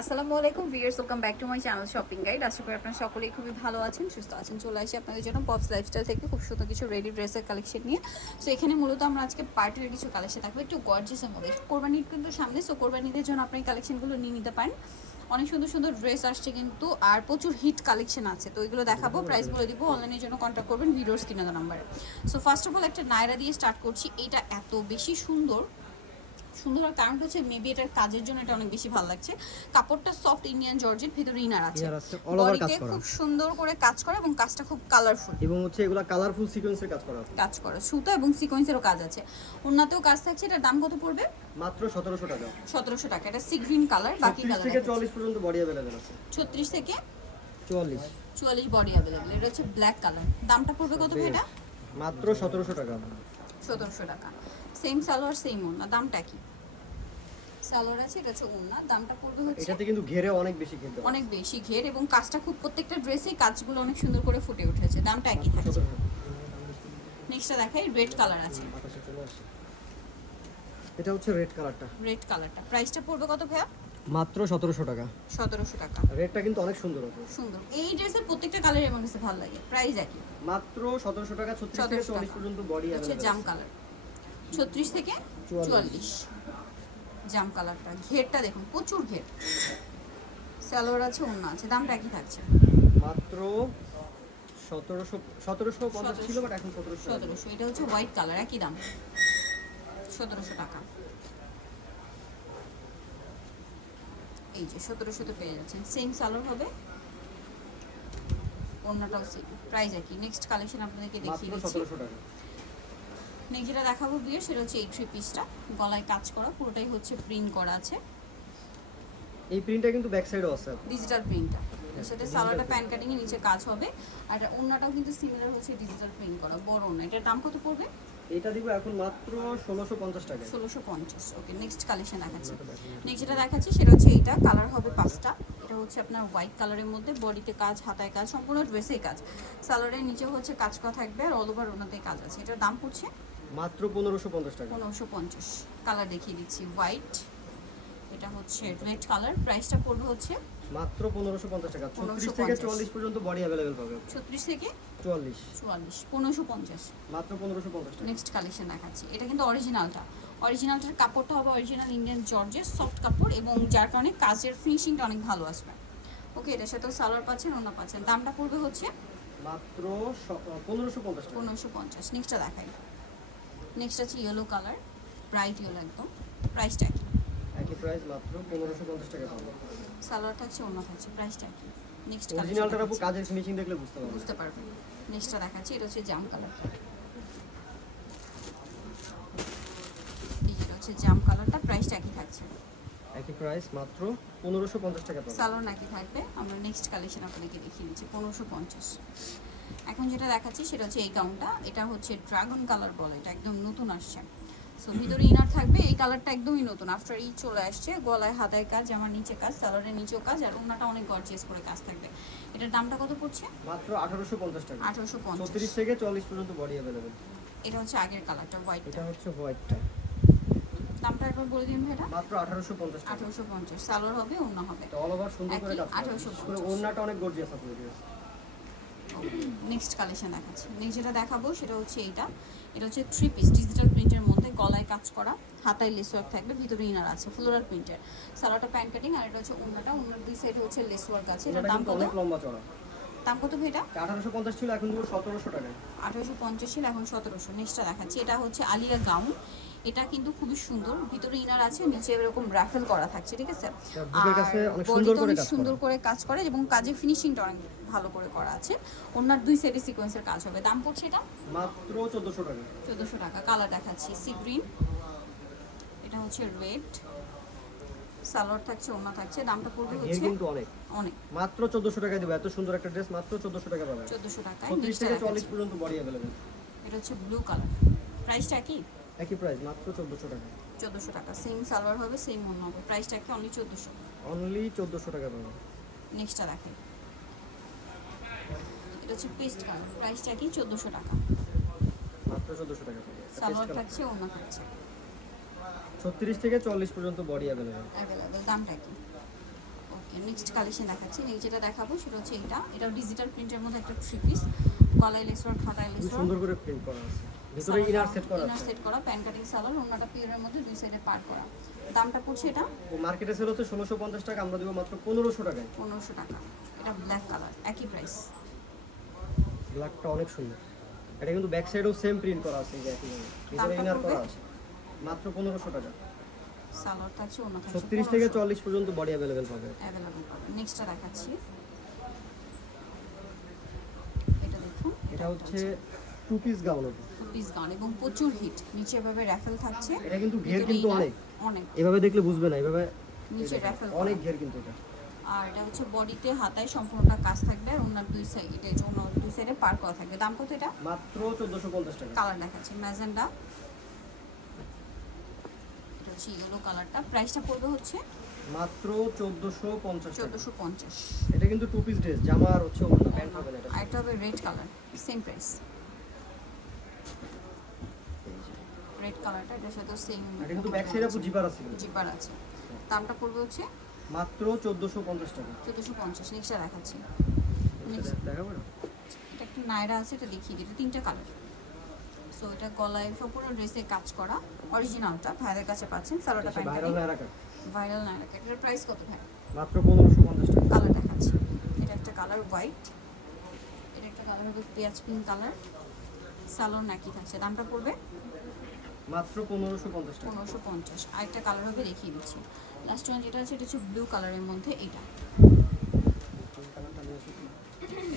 আসসালামু আলাইকুম viewers welcome back to my channel shopping guide আশা করি আপনারা সকলেই খুবই ভালো আছেন, সুস্থ আছেন। চলে আসি আপনাদের জন্য পপস লাইফস্টাইল থেকে, খুব সুন্দর কিছু রেডি ড্রেসের কালেকশন নিয়ে। সো এখানে মূলত আমরা আজকে পার্টির কিছু কালেকশন থাকবে একটু গর্জিয়াসের মধ্যে। কোরবানি ঈদ কিন্তু সামনে সো কোরবানিদের জন্য আপনি কালেকশনগুলো নিয়ে নিতে পারেন। অনেক সুন্দর সুন্দর ড্রেস আসছে কিন্তু, আর প্রচুর হিট কালেকশন আছে। তো এগুলো দেখাবো প্রাইস বলে দিব অনলাইনের জন্য কন্ট্যাক্ট করবেন, ভিডিওর স্ক্রিনে নাম্বারে সো ফার্স্ট অফ অল একটা নায়রা দিয়ে স্টার্ট করছি। এটা এত বেশি সুন্দর সুন্দর আর কারণ হচ্ছে মেবি এটার কাজের জন্য এটা অনেক বেশি ভালো লাগছে। কাপড়টা সফট ইন্ডিয়ান জর্জেট ভিতরে ইনার আছে। বডিতে করা। খুব সুন্দর করে কাজ করা এবং কাজটা খুব কালারফুল এবং হচ্ছে এগুলা কালারফুল সিকোয়েন্সের কাজ করা আছে। কাজ করা সুতো এবং সিকোয়েন্সেরও কাজ আছে। ওনাতেও কাজ থাকছে এটার দাম কত পড়বে? মাত্র সতেরোশো টাকা। সতেরোশো টাকা এটা সি গ্রিন কালার বাকি কালার থেকে চল্লিশ পর্যন্ত বডি অ্যাভেলেবেল আছে। ছত্রিশ থেকে চুয়াল্লিশ। চুয়াল্লিশ বডি অ্যাভেলেবল এটা হচ্ছে ব্ল্যাক কালার দামটা পড়বে কত ভাই এটা মাত্র সতেরোশো টাকা। সতেরোশো টাকা। সেম সালোয়ার সেম ওনা দামটা কি? সালোয়ার আছে এটা হচ্ছে ওনা দামটা পড়বে হচ্ছে এটাতে কিন্তু ঘেরে অনেক বেশি কিন্তু অনেক বেশি ঘের এবং কাজটা খুব প্রত্যেকটা ড্রেসেই কাজগুলো অনেক সুন্দর করে ফুটে উঠেছে। দামটা একই থাকছে। নেক্সটটা দেখাই রেড কালার আছে। এটা হচ্ছে রেড কালারটা রেড কালারটা প্রাইসটা পড়বে কত ভাইয়া? মাত্র সতেরোশো টাকা। সতেরোশো টাকা। রেডটা কিন্তু অনেক সুন্দর হবে সুন্দর। এই ড্রেসের প্রত্যেকটা কালার আমার কাছে ভালো লাগে। প্রাইস একই। মাত্র সতেরোশো টাকা ছত্রিশ থেকে 1700 চল্লিশ টাকা। পর্যন্ত বডি আছে জাম কালার ছত্রিশ থেকে চুয়াল্লিশ। জাম কালারটা। ঘেরটা দেখুন প্রচুর ঘের। সালোয়ার আছে অন্য আছে দামটা একই থাকছে। মাত্র সতেরোশো সতেরোশো পঞ্চাশ ছিল বাট এখন সতেরোশো। সতেরোশো এটা হচ্ছে হোয়াইট কালার একই দাম। সতেরোশো টাকা। এই যে সতেরোশোতে পেয়ে যাচ্ছেন। সেম সালোয়ার হবে। অন্যটাও সেম প্রাইস একই। নেক্সট কালেকশন আপনাদেরকে দেখিয়ে দিচ্ছি। সতেরোশো টাকা। নেক্সট যেটা দেখাবো বিয়ে সেটা হচ্ছে এই থ্রি পিসটা গলায় কাজ করা পুরোটাই হচ্ছে প্রিন্ট করা আছে। এই প্রিন্টটা কিন্তু ব্যাক সাইডও আছে। ডিজিটাল প্রিন্টটা সেটা সালোয়ারটা প্যান কাটিং এর নিচে কাজ হবে। আর অন্যটাও কিন্তু সিমিলার হচ্ছে ডিজিটাল প্রিন্ট করা বড় না এটার দাম কত পড়বে? এটা দিব এখন মাত্র ষোলোশো পঞ্চাশ টাকা ষোলোশো পঞ্চাশ ওকে নেক্সট কালেকশন দেখাচ্ছি। নেক্সট যেটা দেখাচ্ছি সেটা হচ্ছে এইটা কালার হবে পাঁচটা। এটা হচ্ছে আপনার হোয়াইট কালারের মধ্যে বডিতে কাজ হাতায় কাজ সম্পূর্ণ ড্রেসে কাজ। সালোয়ারের নিচে হচ্ছে কাজ করা থাকবে আর অল ওভার ওনাতে কাজ আছে। এটার দাম পড়ছে মাত্র পনেরোশো পঞ্চাশ টাকা। পনেরোশো পঞ্চাশ। কালার দেখিয়ে দিচ্ছি হোয়াইট এটা হচ্ছে রেড কালার প্রাইসটা পড়বে হচ্ছে মাত্র পনেরোশো পঞ্চাশ টাকা। ছত্রিশ 1550 থেকে চুয়াল্লিশ পর্যন্ত বডি অ্যাভেলেবেল পাবে। ছত্রিশ থেকে চুয়াল্লিশ। চুয়াল্লিশ পনেরোশো পঞ্চাশ। মাত্র পনেরোশো পঞ্চাশ টাকা। নেক্সট কালেকশন দেখাচ্ছি। এটা কিন্তু অরিজিনালটা অরিজিনালটার কাপড়টা হবে অরিজিনাল ইন্ডিয়ান জর্জের সফট কাপড় এবং যার কারণে কাজের ফিনিশিংটা অনেক ভালো আসবে। ওকে এটার সাথেও সালোয়ার পাচ্ছেন অন্য পাচ্ছেন। দামটা পড়বে হচ্ছে মাত্র পনেরোশো পঞ্চাশ পনেরোশো পঞ্চাশ। নেক্সটটা দেখাই। নেক্সট আছে ইয়েলো কালার ব্রাইট ইয়েলো একদম প্রাইসটা কি একই প্রাইস মাত্র পনেরোশো পঞ্চাশ টাকা পাবে সালোয়ার থাকছে অন্য থাকছে প্রাইসটা কি নেক্সট অরিজিনালটার আপু কাজের ফিনিশিং দেখলে বুঝতে পারবে বুঝতে পারবেন। নেক্সটটা দেখাচ্ছি এটা হচ্ছে জাম কালার এই যেটা হচ্ছে জাম কালারটা প্রাইসটা একই থাকছে। একই প্রাইস মাত্র পনেরোশো পঞ্চাশ টাকা পাবে সালোয়ার নাকি থাকবে। আমরা নেক্সট কালেকশন আপনাদেরকে দেখিয়ে দিচ্ছি পনেরোশো পঞ্চাশ। এখন যেটা দেখাচ্ছি সেটা হচ্ছে এই গাউনটা এটা হচ্ছে ড্রাগন কালার বলে এটা একদম নতুন আসছে। সো ভিতরে ইনার থাকবে এই কালারটা একদমই নতুন। আফটার ই চলে আসছে গলায় হাতায় কাজ আমার নিচে কাজ সালোয়ারের নিচেও কাজ আর ওনাটা অনেক গর্জিয়াস করে কাজ থাকবে। এটার দামটা কত পড়ছে? মাত্র আঠারোশো পঞ্চাশ টাকা। আঠারোশো পঞ্চাশ। ছত্রিশ থেকে চল্লিশ পর্যন্ত বডি অ্যাভেলেবেল এটা হচ্ছে আগের কালারটা হোয়াইট এটা হচ্ছে হোয়াইটটা দামটা একবার বলে দিন ভাইটা মাত্র আঠারোশো পঞ্চাশ টাকা। আঠারোশো পঞ্চাশ। সালোয়ার হবে অন্য হবে। অল ওভার সুন্দর করে কাজ করা। 1850 করে ওড়নাটা অনেক গর্জিয়াস আপনাদের নেক্সট কালেকশন দেখাচ্ছি। নেক্সট যেটা দেখাবো সেটা হচ্ছে এইটা। এটা হচ্ছে থ্রি পিস ডিজিটাল প্রিন্টের মধ্যে গলায় কাজ করা হাতায় লেস ওয়ার্ক থাকবে ভিতরে ইনার আছে ফ্লোরাল প্রিন্টের সালোয়ারটা প্যান্ট কাটিং আর এটা হচ্ছে ওন্নাটা ওন্নার দুই সাইডে হচ্ছে লেস ওয়ার্ক আছে। এটার এটা দাম কত? লম্বা চড়া। দাম কত ভাই এটা? আঠারোশো পঞ্চাশ ছিল এখন দিব সতেরোশো টাকা আঠারোশো পঞ্চাশ ছিল এখন সতেরোশো। নেক্সটটা দেখাচ্ছি। এটা হচ্ছে আলিয়া গাউন। এটা কিন্তু খুবই সুন্দর। ভিতরে ইনার আছে নিচে এরকম রাফেল করা থাকছে ঠিক আছে? কাছে আর সুন্দর করে কাজ সুন্দর করে। কাজ করে এবং কাজের ফিনিশিংটা অনেক ভালো করে করা আছে। ওনার দুই সাইডে সিকোয়েন্সের কাজ হবে। দাম পড়ছে এটা? মাত্র চোদ্দোশো টাকা। চোদ্দোশো টাকা কালার দেখাচ্ছি সি গ্রিন এটা হচ্ছে রেড সালোয়ার থাকছে ওনা থাকছে দামটা পড়বে এর হচ্ছে কিন্তু অনেক। অনেক। মাত্র চোদ্দোশো টাকা দেবো এত সুন্দর একটা ড্রেস মাত্র চোদ্দোশো টাকা পাবে চোদ্দোশো টাকায় ছত্রিশ নেক্সটটা থেকে চল্লিশ দেখাচ্ছি পর্যন্ত বডি অ্যাভেলেবেল এটা হচ্ছে ব্লু কালার প্রাইসটা কি? একই প্রাইস মাত্র চোদ্দোশো টাকা। চোদ্দোশো টাকা। সেম সালোয়ার হবে সেম ওনা হবে। প্রাইসটা কি অনলি চোদ্দোশো? অনলি চোদ্দোশো টাকা পাবে নেক্সটটা দেখেন। এটা হচ্ছে পেস্ট কালার প্রাইসটা কি? চোদ্দোশো টাকা। মাত্র চোদ্দোশো টাকা পাবে সালোয়ার থাকছে ওনা থাকছে। ছত্রিশ থেকে চল্লিশ পর্যন্ত বডি অ্যাভেলেবেল অ্যাভেলেবেল দামটা কি? ওকে নেক্সট কালেকশন দেখাচ্ছি। নেক্সট যেটা দেখাবো সেটা হচ্ছে এটা। এটা ডিজিটাল প্রিন্টের মধ্যে একটা থ্রি পিস গলায় লেস ওয়ার্ক হাতায় লেস সুন্দর করে প্রিন্ট করা আছে। ভিতরে ইনার সেট করা ইনার সেট করা প্যান কাটিং সালোয়ার ওনাটা পিওরের মধ্যে দুই সাইডে পার করা। দামটা পড়ছে এটা? ও মার্কেটে সেল হচ্ছে ষোলোশো পঞ্চাশ টাকা আমরা দেবো মাত্র পনেরোশো টাকায়। পনেরোশো টাকা। এটা ব্ল্যাক কালার একই প্রাইস ব্ল্যাকটা অনেক সুন্দর। এটা কিন্তু ব্যাক সাইডেও সেম প্রিন্ট করা আছে এই ভিতরে ইনার করা আছে। মাত্র পনেরোশো টাকা। সালোয়ার থাকছে অন্য থাকছে ছত্রিশ থেকে চল্লিশ পর্যন্ত বডি অ্যাভেলেবেল পাবে। অ্যাভেলেবল পাবেন নেক্সটটা দেখাচ্ছি। এটা দেখুন। এটা হচ্ছে টু পিস গাউন পিস গান এবং প্রচুর হিট নিচে এভাবে র্যাফেল থাকছে। এটা কিন্তু ঘের কিন্তু অনেক। অনেক। এভাবে দেখলে বুঝবে না এভাবে নিচে র্যাফেল অনেক ঘের কিন্তু এটা। আর এটা হচ্ছে বডিতে হাতায় সম্পূর্ণটা কাজ থাকবে আর ওনার দুই সাইডে জন্য দুই সাইডে পার করা থাকবে। দাম কত এটা? মাত্র চোদ্দোশো পঞ্চাশ টাকা। কালার দেখাচ্ছি ম্যাজেন্ডা এটা হচ্ছে ইয়েলো কালারটা প্রাইসটা পড়বে হচ্ছে? মাত্র চোদ্দোশো পঞ্চাশ টাকা। চোদ্দোশো পঞ্চাশ। এটা কিন্তু টু পিস ড্রেস জামা আর হচ্ছে অন্য প্যান্ট হবে এটা। আর এটা হবে red colour same price red কালারটা এটার সাথে সেম এটা কিন্তু ব্যাক সাইডে জিপার আছে জিপার আছে। দামটা পড়বে হচ্ছে? মাত্র চোদ্দোশো পঞ্চাশ টাকা। চোদ্দোশো পঞ্চাশ নেক্সটটা দেখাচ্ছি। দেখাবো এটা একটা নায়রা আছে এটা দেখিয়ে দিই। এটা তিনটা কালার সো এটা গলায় সম্পূর্ণ ড্রেসে কাজ করা। অরিজিনালটা ভাইদের কাছে পাচ্ছেন সালোটা প্যান্ট ভাইরাল হয়ে রাখা ভাইরাল নায়রা এটার প্রাইস কত ভাই? মাত্র পনেরোশো পঞ্চাশ টাকা। কালার দেখাচ্ছি। এটা একটা কালার হোয়াইট এটা একটা কালার হবে পেঁয়াজ পিঙ্ক কালার সালোন একই থাকছে। দামটা পড়বে? মাত্র পনেরোশো পঞ্চাশ টাকা। পনেরোশো পঞ্চাশ। আরেকটা কালার হবে দেখিয়ে দিচ্ছি। লাস্ট ওয়ান যেটা আছে এটা হচ্ছে ব্লু কালারের মধ্যে এটা।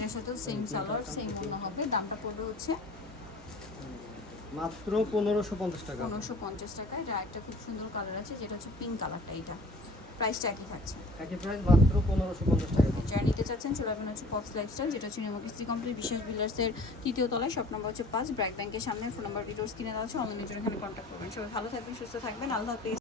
এর সাথে সেম সালোয়ার সেম মনে হবে। দামটা পড়বে হচ্ছে মাত্র পনেরোশো পঞ্চাশ টাকা। পনেরোশো পঞ্চাশ টাকা। এটা একটা খুব সুন্দর কালার আছে যেটা হচ্ছে পিঙ্ক কালারটা এটা। প্রাইসটা একই থাকছে। একই প্রাইস মাত্র পনেরোশো পঞ্চাশ টাকা। যারা নিতে চাচ্ছেন চলে আসবেন হচ্ছে ফক্স লাইফস্টাইল যেটা হচ্ছে নিয়মকিস্তি কমপ্লিট বিশেষ বিলার্সের তৃতীয় তলায় শপ নম্বর হচ্ছে পাঁচ ব্র্যাক ব্যাংকের সামনে ফোন নাম্বার ডিটেলস কিনে দেওয়া আছে অনলাইনের জন্য এখানে কন্ট্যাক্ট করবেন। সবাই ভালো থাকবেন সুস্থ থাকবেন আল্লাহ হাফিজ।